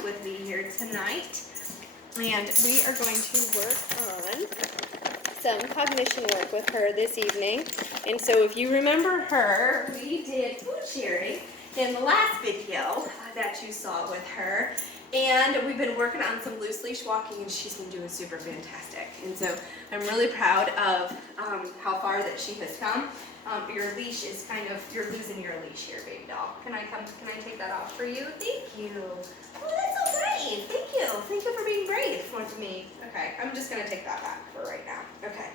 Callie with me here tonight, and we are going to work on some cognition work with her this evening. And so if you remember her, we did food sharing in the last video that you saw with her. And we've been working on some loose leash walking, and she's been doing super fantastic. And so I'm really proud of how far that she has come. Your leash is you're losing your leash here, baby doll. Can I take that off for you? Thank you. Oh, that's so brave. Thank you. Thank you for being brave with me. Okay, I'm just gonna take that back for right now. Okay,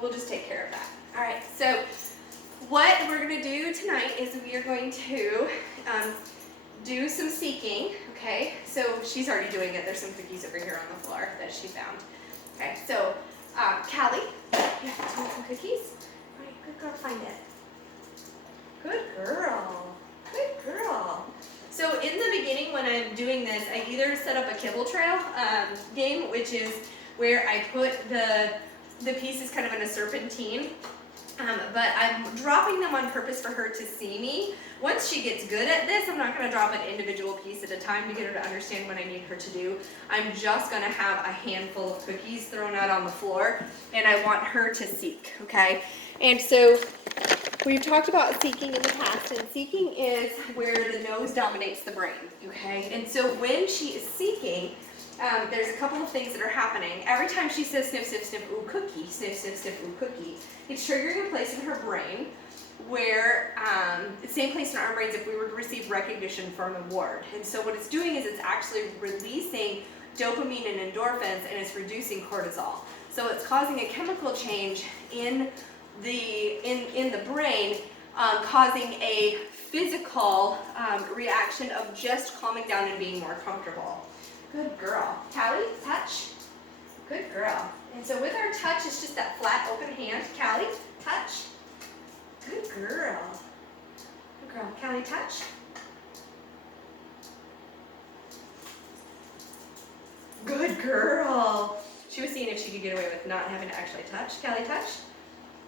we'll just take care of that. All right, so what we're gonna do tonight is we are going to do some seeking, okay? So she's already doing it. There's some cookies over here on the floor that she found. Okay, so Callie, you have to want some cookies? All right, good girl, find it. Good girl, good girl. So in the beginning when I'm doing this, I either set up a kibble trail game, which is where I put the pieces kind of in a serpentine. But I'm dropping them on purpose for her to see me. Once she gets good at this, I'm not going to drop an individual piece at a time to get her to understand what I need her to do. I'm just going to have a handful of cookies thrown out on the floor, and I want her to seek, okay? And so we've talked about seeking in the past, and seeking is where the nose dominates the brain, okay? And so when she is seeking, there's a couple of things that are happening. Every time she says sniff, sniff, sniff, ooh, cookie, sniff, sniff, sniff, ooh, cookie, it's triggering a place in her brain where, the same place in our brains if we were to receive recognition from an award. And so what it's doing is it's actually releasing dopamine and endorphins, and it's reducing cortisol. So it's causing a chemical change in the brain, causing a physical reaction of just calming down and being more comfortable. Good girl. Callie, touch. Good girl. And so with our touch, it's just that flat, open hand. Callie, touch. Good girl. Good girl. Callie, touch. Good girl. She was seeing if she could get away with not having to actually touch. Callie, touch.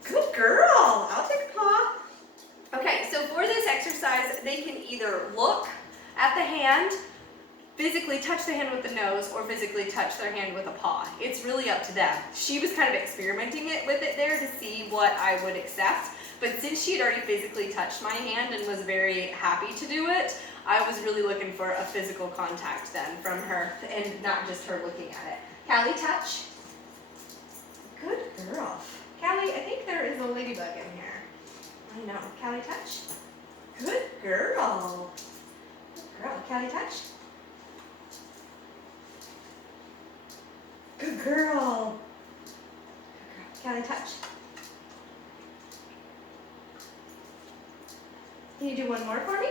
Good girl. I'll take a paw. Okay, so for this exercise, they can either look at the hand, physically touch the hand with the nose, or physically touch their hand with a paw. It's really up to them. She was kind of experimenting with it there to see what I would accept, but since she had already physically touched my hand and was very happy to do it, I was really looking for a physical contact then from her, and not just her looking at it. Callie, touch. Good girl. Callie, I think there is a ladybug in here. I know. Callie, touch. Good girl. Good girl. Callie, touch. Good girl. Good girl. Callie, touch. Can you do one more for me?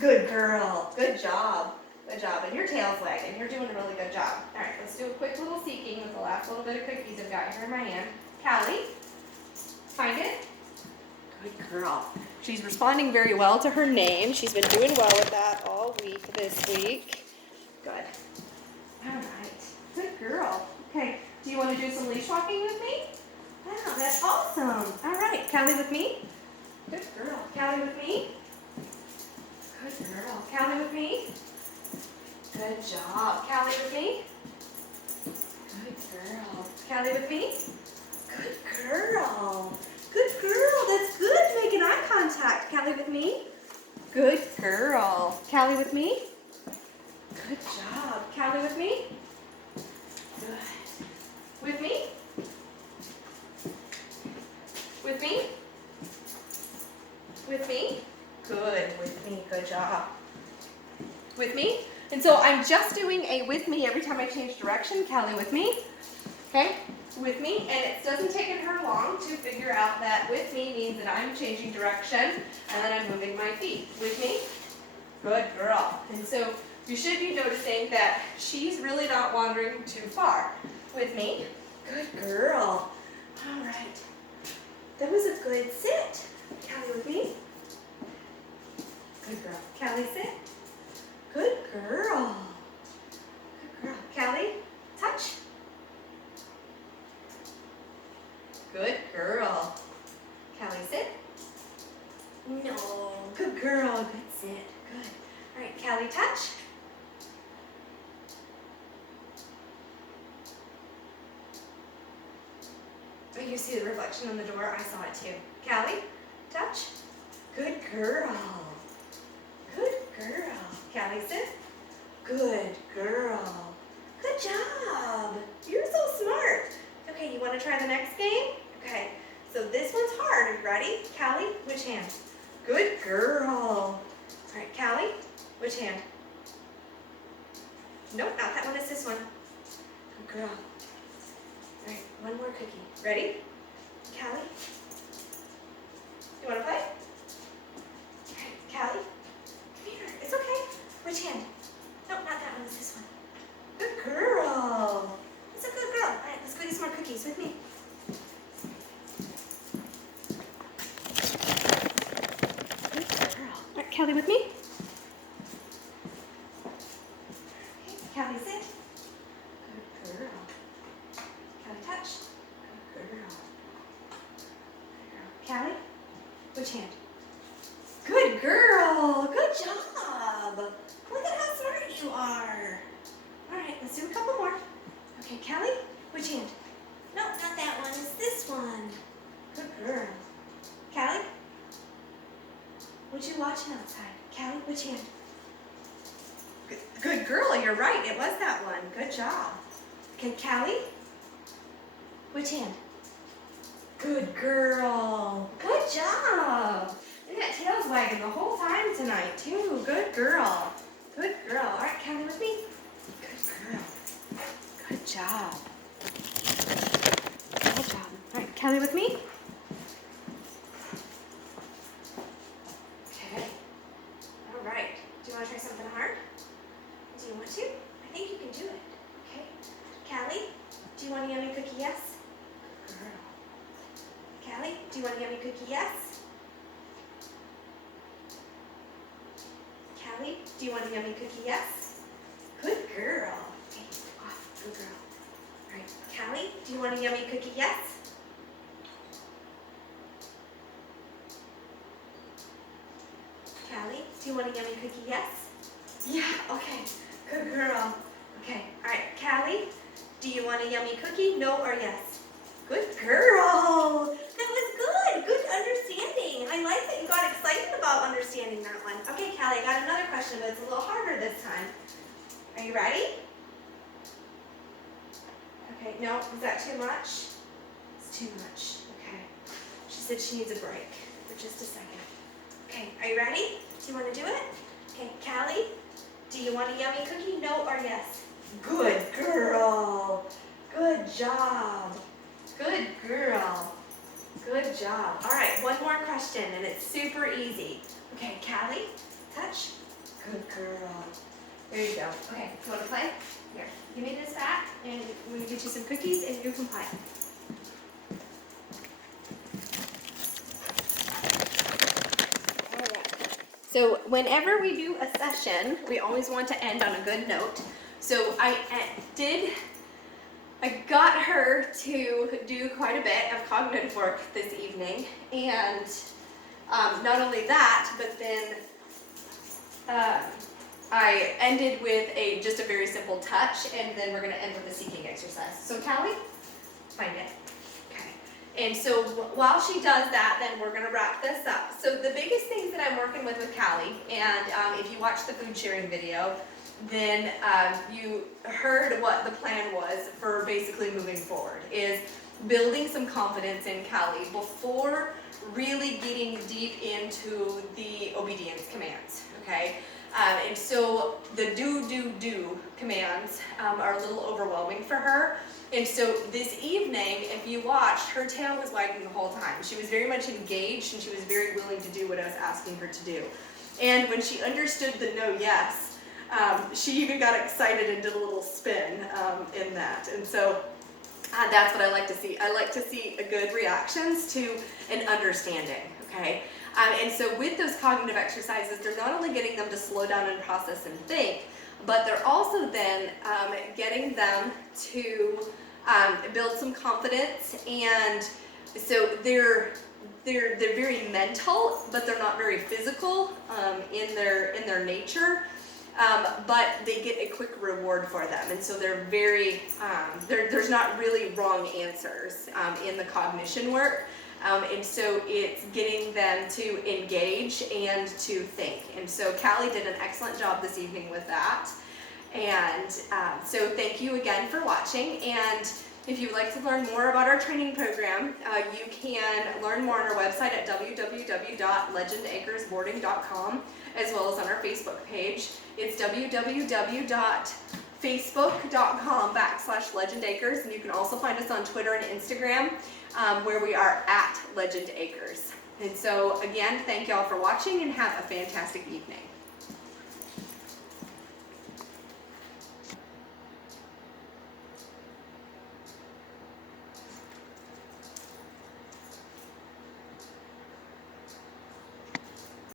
Good girl. Good job. Good job. And your tail's wagging. You're doing a really good job. All right, let's do a quick little seeking with the last little bit of cookies I've got here in my hand. Callie, find it. Good girl. She's responding very well to her name. She's been doing well with that all week this week. Good. All right. Good girl. Okay. Do you want to do some leash walking with me? Wow, that's awesome. All right. Callie with me. Good girl. Callie with me. Good girl. Callie with me. Good job. Callie with me. Good girl. Callie with me. Good girl. Good girl. That's good. Making eye contact. Callie with me. Good girl. Callie with me. Good job. Callie with me. Good. With me. With me. With me. Good. With me. Good job. With me. And so I'm just doing a with me every time I change direction. Callie with me. Okay? With me. And it doesn't take her long to figure out that with me means that I'm changing direction and then I'm moving my feet. With me. Good girl. And so you should be noticing that she's really not wandering too far. With me. Good girl. All right. That was a good sit. Callie with me. Good girl. Callie, sit. Good girl. Good girl. Callie, touch. Good girl. Callie, sit. No. Good girl. Good sit. Good. All right, Callie, touch. you see the reflection on the door, I saw it too. Callie, touch. Good girl. Good girl. Callie, sit. Good girl. Good job. You're so smart. Okay, you want to try the next game? Okay, so this one's hard. Are you ready? Callie, which hand? Good girl. All right, Callie, which hand? Nope, not that one. It's this one. Good girl. All right, one more cookie. Ready? Callie? You want to play? All right, Callie? Come here. It's okay. Which hand? Nope, not that one. It's this one. Good girl. It's a good girl. All right, let's go eat some more cookies with me. Good girl. All right, Callie with me? Okay, Callie, sit. Good girl. Callie, touch. Good girl. Callie, which hand? Good girl. Good job. Look at how smart you are. All right, let's do a couple more. Okay, Callie, which hand? No, not that one. It's this one. Good girl. Callie, what you watching outside? Callie, which hand? Good girl. You're right. It was that one. Good job. Okay, Callie, which hand? Good girl. Good job. And that tail's wagging the whole time tonight, too. Good girl. Good girl. All right, Callie with me. Good girl. Good job. Good job. All right, Callie with me. Okay. All right. Do you want to try something hard? Do you want to? I think you can do it. Okay. Callie, do you want a yummy cookie? Yes? Good girl. Callie, do you want a yummy cookie? Yes? Callie, do you want a yummy cookie? Yes? Good girl. Okay, off. Good girl. All right. Callie, do you want a yummy cookie? Yes? Callie, do you want a yummy cookie? Yes? Yeah, okay. Good girl. Okay, all right. Callie, do you want a yummy cookie? No or yes? Good girl. That was good. Good understanding. I like that you got excited about understanding that one. Okay, Callie, I got another question, but it's a little harder this time. Are you ready? Okay, no, is that too much? It's too much. Okay. She said she needs a break for just a second. Okay, are you ready? Do you want to do it? Okay, Callie, do you want a yummy cookie? No or yes? Good girl. Good job. Good girl. Good job. All right, one more question, and it's super easy. Okay, Callie, touch. Good girl. There you go. Okay, you want to play? Here, give me this back, and we'll get you some cookies, and you can play. All right. So whenever we do a session, we always want to end on a good note. So I got her to do quite a bit of cognitive work this evening, and not only that, but then I ended with just a very simple touch, and then we're going to end with a seeking exercise. So Callie, find it. Okay. And so while she does that, then we're going to wrap this up. So the biggest things that I'm working with Callie, and if you watch the food sharing video, then you heard what the plan was for basically moving forward, is building some confidence in Callie before really getting deep into the obedience commands, okay? And so the do commands are a little overwhelming for her. And so this evening, if you watched, her tail was wagging the whole time. She was very much engaged, and she was very willing to do what I was asking her to do. And when she understood the no yes, she even got excited and did a little spin in that. And so that's what I like to see. I like to see a good reactions to an understanding, okay? And so with those cognitive exercises, they're not only getting them to slow down and process and think, but they're also then getting them to build some confidence. And so they're very mental, but they're not very physical in their nature. but they get a quick reward for them. And so they're very, there's not really wrong answers in the cognition work. And so it's getting them to engage and to think. And so Callie did an excellent job this evening with that. And so thank you again for watching. And if you would like to learn more about our training program, you can learn more on our website at www.legendacresboarding.com, as well as on our Facebook page. It's www.facebook.com/legendacres, and you can also find us on Twitter and Instagram, where we are at Legend Acres. And so again, thank y'all for watching and have a fantastic evening.